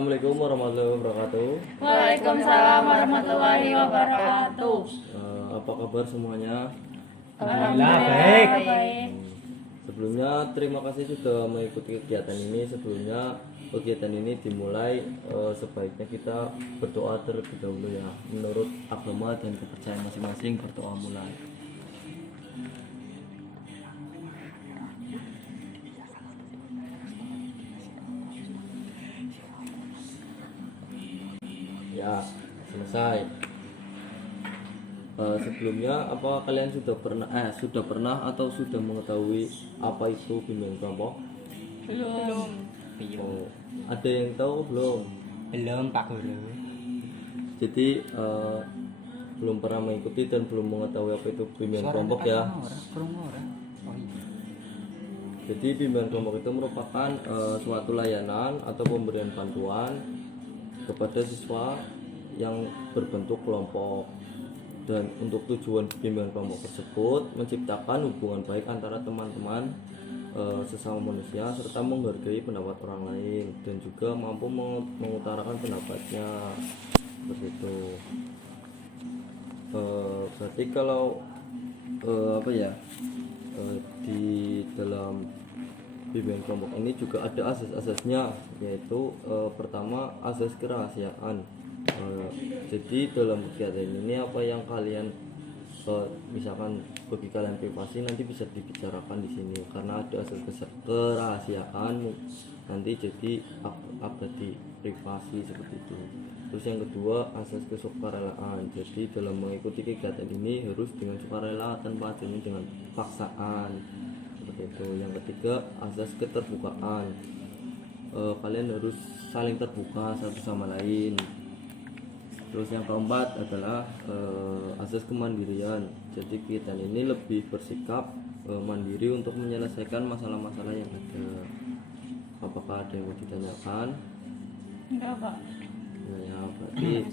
Assalamualaikum warahmatullahi wabarakatuh. Waalaikumsalam warahmatullahi wabarakatuh. Apa kabar semuanya? Alhamdulillah baik. Sebelumnya terima kasih sudah mengikuti kegiatan ini. Sebelumnya kegiatan ini dimulai sebaiknya kita berdoa terlebih dahulu ya. Menurut agama dan kepercayaan masing-masing, berdoa mulai. Ya, selesai. Sebelumnya apa kalian sudah pernah atau sudah mengetahui apa itu bimbingan kelompok? Belum. Oh, ada yang tahu belum? Belum Pak Guru. Jadi belum pernah mengikuti dan belum mengetahui apa itu bimbingan kelompok ya. Jadi bimbingan kelompok itu merupakan suatu layanan atau pemberian bantuan kepada siswa yang berbentuk kelompok, dan untuk tujuan bimbingan kelompok tersebut menciptakan hubungan baik antara teman-teman sesama manusia serta menghargai pendapat orang lain dan juga mampu mengutarakan pendapatnya seperti itu. Berarti kalau di dalam bimbingan kelompok ini juga ada asas-asasnya, yaitu pertama asas kerahasiaan. Jadi dalam kegiatan ini apa yang kalian misalkan bagi kalian privasi nanti bisa dibicarakan di sini karena ada asas kerahasiaan, nanti jadi abadi privasi seperti itu. Terus yang kedua asas kesukarelaan. Jadi dalam mengikuti kegiatan ini harus dengan sukarela tanpa adanya dengan paksaan seperti itu. Yang ketiga asas keterbukaan. Kalian harus saling terbuka satu sama lain. Terus yang keempat adalah asas kemandirian. Jadi kegiatan ini lebih bersikap mandiri untuk menyelesaikan masalah-masalah yang ada. Apakah ada yang mau ditanyakan? Enggak, Pak. Nah, ya, berarti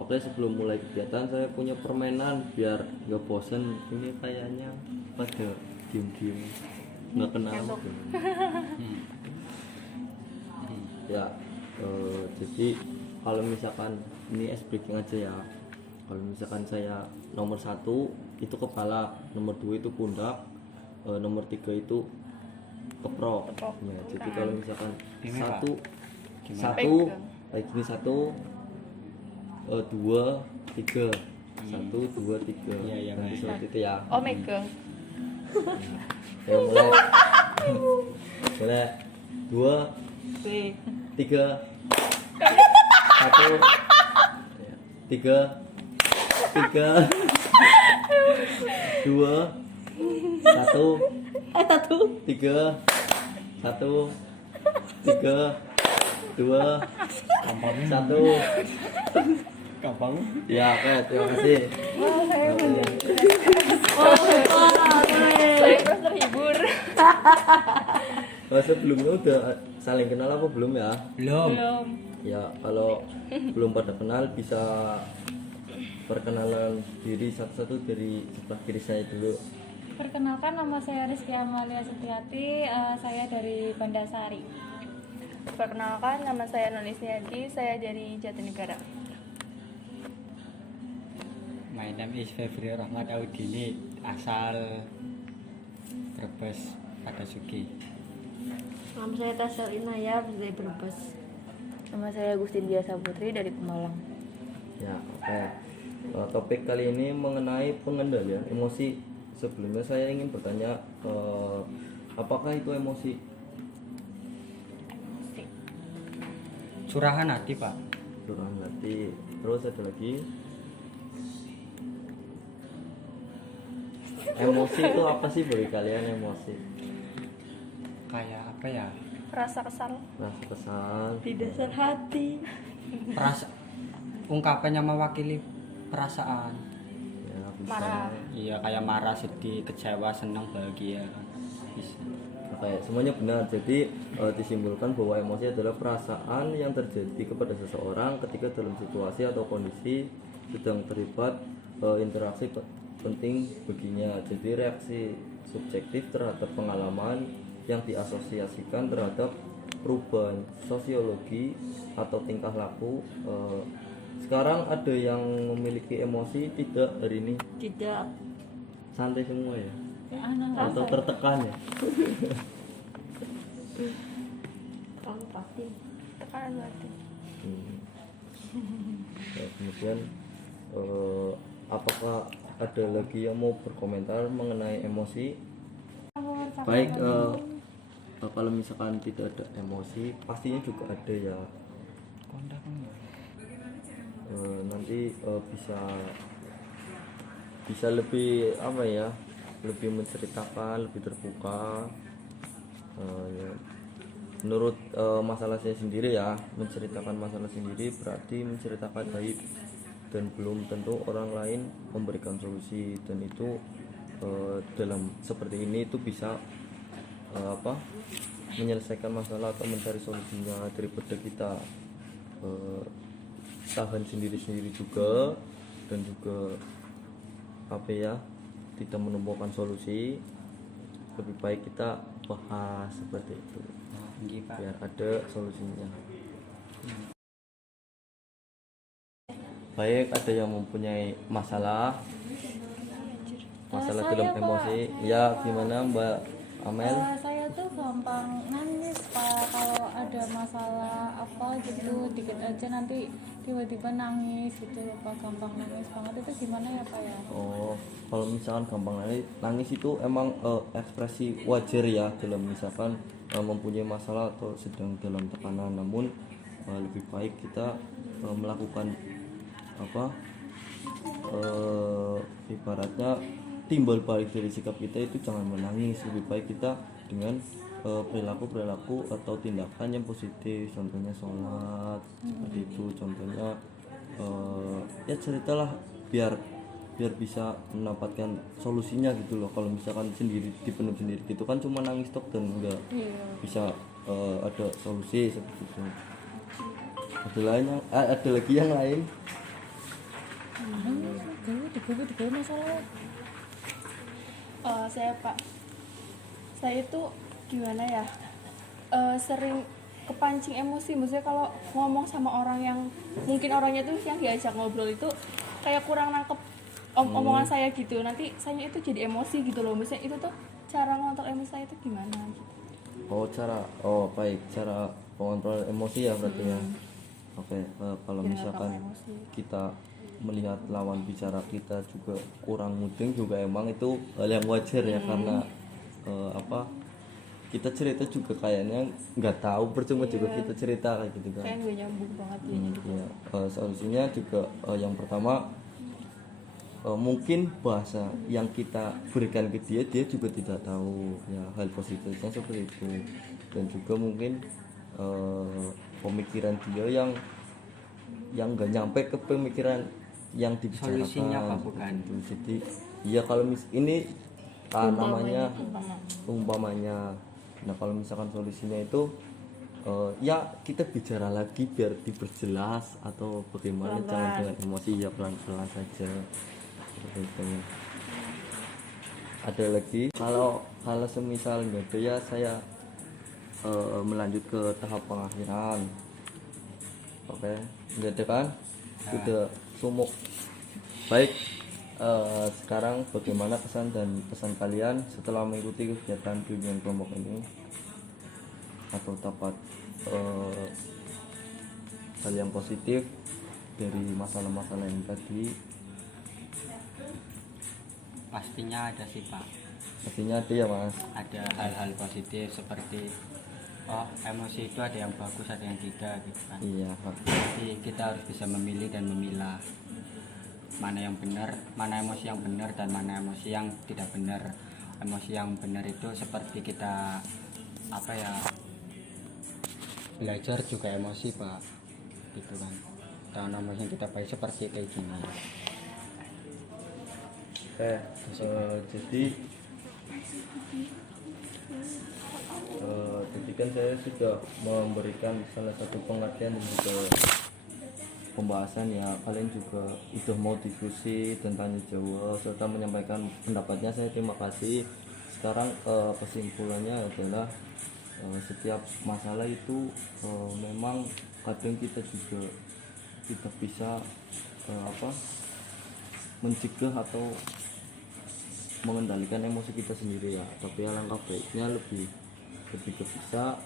oke, sebelum mulai kegiatan saya punya permainan biar nggak bosen. Ini kayaknya pada diem-diem nggak kenal. Ya, jadi kalau misalkan ini ice breaking aja ya. Kalau misalkan saya nomor 1 itu kepala, nomor 2 itu pundak, nomor 3 itu keprok. Ya, jadi kalau misalkan satu kayak gini 1 2 3 1 2 3 Iya, nanti seperti itu ya. Oh, megang. Ya, mulai 2 3 1 3 3 2 1 3 1 3 2 1. Gampang. Ya, oke, terima kasih. Saya terus terhibur. Sebelumnya udah saling kenal apa belum ya? Belum. Ya, kalau belum pada kenal bisa perkenalan diri satu-satu dari sebelah kiri saya dulu. Perkenalkan, nama saya Rizky Amalia Setiati, saya dari Bandasari. Perkenalkan, nama saya Nonis Niadi, saya dari Jatinegara. My name is Febri Rahmat Audini, asal Brebes Padasuki. Nama saya Tasya Inaya dari Brebes. Nama saya Agustin Diasa Putri dari Pemalang. Ya, oke. Topik kali ini mengenai pengendalian emosi. Sebelumnya saya ingin bertanya, apakah itu emosi? Curahan hati Pak. Curahan hati. Terus ada lagi. Emosi itu apa sih bagi kalian emosi? Kayak apa ya? Rasa kesal. Rasa kesal. Di dasar hati. Ungkapannya mewakili perasaan. Ya, bisa. Marah. Iya, kayak marah, sedih, kecewa, senang, bahagia. Bisa. Oke, semuanya benar. Jadi disimpulkan bahwa emosi adalah perasaan yang terjadi kepada seseorang ketika dalam situasi atau kondisi sedang terlibat interaksi penting baginya. Jadi reaksi subjektif terhadap pengalaman yang diasosiasikan terhadap perubahan sosiologi atau tingkah laku. Sekarang ada yang memiliki emosi tidak hari ini? Tidak. Santai semua ya? Anak Atau tertekan ya? Kamu pasti. Tekanan batin. Ya, kemudian apakah ada lagi yang mau berkomentar mengenai emosi? Baik, kalau misalkan tidak ada emosi pastinya juga ada ya. Nanti bisa lebih apa ya, lebih menceritakan, lebih terbuka. Ya. Menurut masalah saya sendiri ya, menceritakan masalah sendiri berarti menceritakan aib, dan belum tentu orang lain memberikan solusi, dan itu dalam seperti ini itu bisa menyelesaikan masalah atau mencari solusinya daripada kita tahan sendiri-sendiri juga, dan juga tidak menemukan solusi. Lebih baik kita bahas seperti itu Nggih, Pak. biar ada solusinya. Baik, ada yang mempunyai masalah saya, dalam Pak. emosi ya, gimana Mbak Amel? Saya tuh gampang nangis Pak, kalau ada masalah apa gitu dikit aja nanti tiba-tiba nangis gitu loh Pak, gampang nangis banget. Itu gimana ya Pak ya? Oh, kalau misalkan gampang nangis itu emang ekspresi wajar ya dalam misalkan mempunyai masalah atau sedang dalam tekanan. Namun lebih baik kita melakukan ibaratnya timbal balik dari sikap kita itu jangan menangis. Lebih baik kita dengan perilaku atau tindakan yang positif, contohnya sholat seperti itu, contohnya ya ceritalah biar bisa mendapatkan solusinya gitu loh. Kalau misalkan sendiri dipendam sendiri gitu kan cuma nangis tok dan enggak bisa ada solusi seperti itu. Ada lagi yang lain? Digawe masalah. Saya Pak, saya itu gimana ya, sering kepancing emosi. Maksudnya kalau ngomong sama orang yang mungkin orangnya tuh yang diajak ngobrol itu kayak kurang nangkep omongan saya gitu, nanti saya itu jadi emosi gitu loh. Misalnya itu tuh cara ngontrol emosi saya itu gimana gitu. Baik, cara pengontrol emosi ya berarti ya. Oke, kalau Biar misalkan nggak emosi. kita melihat lawan bicara kita juga kurang mudeng juga emang itu hal yang wajar ya, karena kita cerita juga kayaknya nggak tahu, percuma juga kita cerita kayak gitu kan. Kayak nggak nyambung banget kayaknya gitu. Ya, solusinya juga yang pertama mungkin bahasa yang kita berikan ke dia juga tidak tahu ya, hal positifnya seperti itu. Dan juga mungkin pemikiran dia yang nggak nyampe ke pemikiran yang dibicarakan. Solusinya apa bukan? Gitu. Jadi ya kalau ini namanya umpamanya. Nah kalau misalkan solusinya itu ya kita bicara lagi biar diperjelas atau bagaimana, jangan dengan emosi, ya pelan-pelan saja seperti itu. Ada lagi, kalau semisal nggak ada ya saya melanjut ke tahap pengakhiran. Oke, nggak ada kan? Sudah sumuk. Baik, sekarang bagaimana kesan dan pesan kalian setelah mengikuti kegiatan bimbingan kelompok ini, atau dapat hal yang positif dari masalah-masalah yang tadi? Pastinya ada sih Pak, Pastinya ada ya Mas. ada hal-hal positif seperti emosi itu ada yang bagus ada yang tidak gitu kan. Iya. Jadi kita harus bisa memilih dan memilah mana yang benar, mana emosi yang benar dan mana emosi yang tidak benar. Emosi yang benar itu seperti kita belajar juga emosi Pak, gitu kan. Dan emosi yang kita baik seperti kayak gini. Jadi kan saya sudah memberikan salah satu pengertian dan juga pembahasan ya, kalian juga sudah mau diskusi dan tanya jawab serta menyampaikan pendapatnya. Saya terima kasih. Sekarang kesimpulannya adalah setiap masalah itu memang kadang kita juga tidak bisa mencegah atau mengendalikan emosi kita sendiri ya, tapi alangkah baiknya lebih ke bisa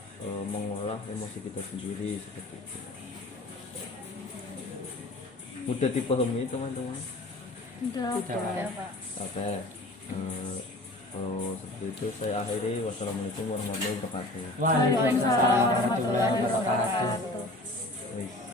mengolah emosi kita sendiri seperti itu. Mudah dipahami teman-teman. Udah, Tidak. ya Pak. Oke, kalau seperti itu saya akhiri. Wassalamualaikum warahmatullahi wabarakatuh. Waalaikumsalam warahmatullahi wabarakatuh. Wih.